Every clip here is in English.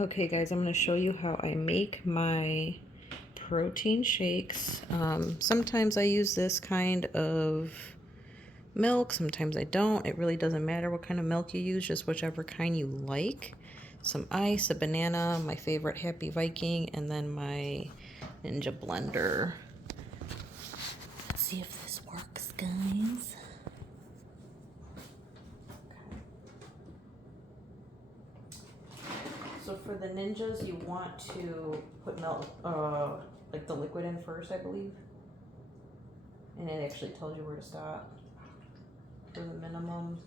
Okay guys, I'm going to show you how I make my protein shakes. Sometimes I use this kind of milk, sometimes I don't. It really doesn't matter what kind of milk you use, just whichever kind you like. Some ice, a banana, my favorite Happy Viking, and then my Ninja blender. Let's see if this works, guys. So for the Ninjas, you want to put milk, like the liquid in first, I believe. And it actually tells you where to stop for the minimum.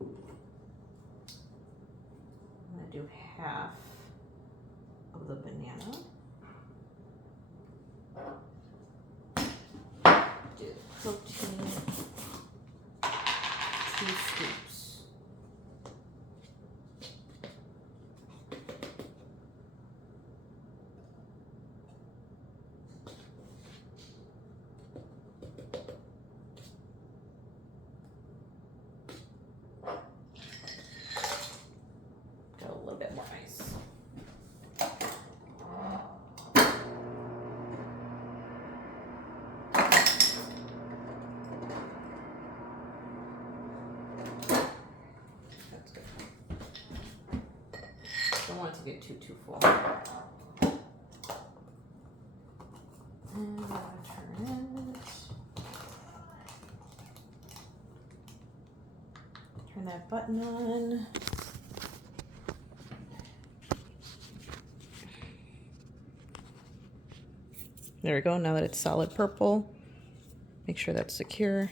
I'm gonna do half of the banana. Do protein, 2 scoops. Got a little bit more ice. That's good. Don't want it to get too full. And I'm gonna turn it. Turn that button on. There we go. Now that it's solid purple, make sure that's secure.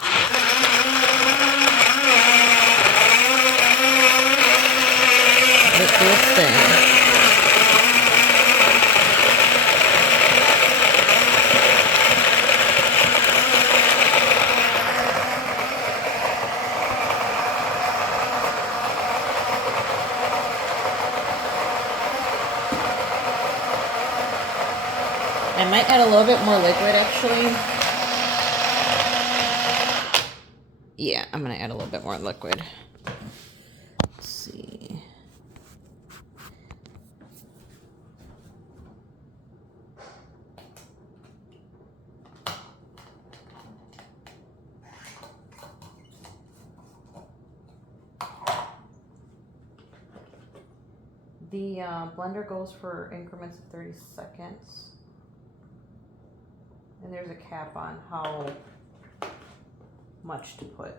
Let it do its thing. I might add a little bit more liquid actually. Yeah, I'm gonna add a little bit more liquid. Let's see. The blender goes for increments of 30 seconds. And there's a cap on how much to put.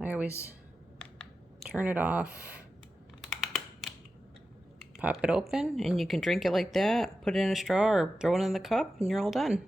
I always turn it off, pop it open, and you can drink it like that, put it in a straw or throw it in the cup, and you're all done.